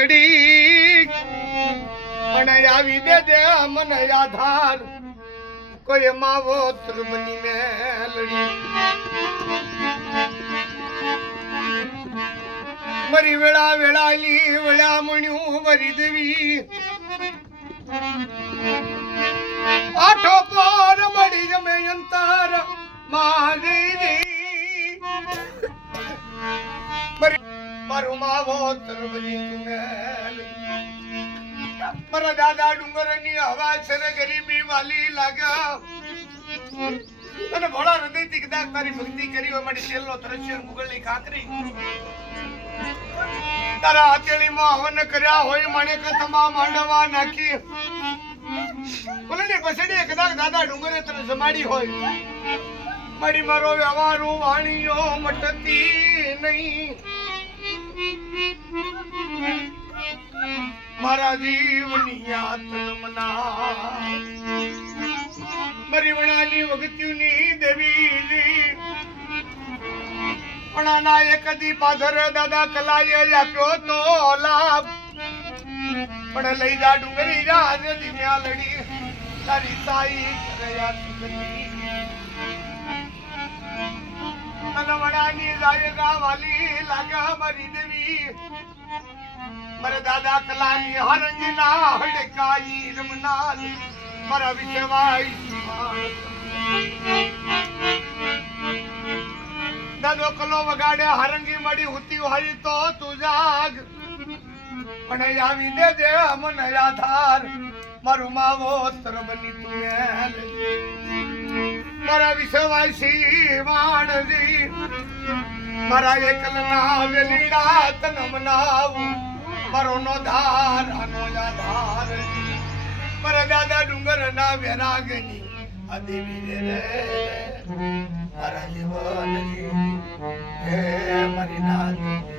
ઘડી અને આવી દે મને આધાર કોઈ માવો ત્રમની મેલડી મરી વેળા વેળાલી વેળા મણ્યું મરી દેવી આઠો પર મળી જમે અંતર મારી મારું માવો તરબની મારા દાદા ડુંગરની હવા છે ને ગરીબી વાલી લાગ્યા અને ભોળા હૃદયથી કદાચ તારી ભક્તિ કરી હોય મારી તેલનો દ્રશ્ય મુગલની કાકરી તારા હથેળીમાં હવન કર્યા હોય મને કથમા માંડવા નાખી બોલે પછડી કદાચ દાદા ડુંગરે તને જમાડી હોય મારી મારો વ્યવહારો વાણીઓ મટતી નહીં મારા જીવની આત્મના મારી વણાની વગત્યુની દેવી વણાના એક દી પાધર દાદા કલાએ આપ્યો તો લાભ પણ લઈ જા ડુંગરી રાજ દિવ્યા લડી તારી સાઈ કર્યા સુગતી વણાની જાયગા વાલી લાગ્યા મારી દેવી મારા દાદા કલાની હરંગી ના હડકાઈ રમનાલ મારા વિષવાઈ દાદો કલો વગાડે હરંગી મળી હુતી હોય તો તું જાગ પણ આવી દે મને આધાર મારું માવો તરબની તું મારા વિષવાસી માણજી મારા એકલના વેલીડા તન મનાવું મારો નો ધાર આનો આધાર મારા દાદા ડુંગર ના વેરાગની આ દેવી રે મારા જીવન હે મારી નાથ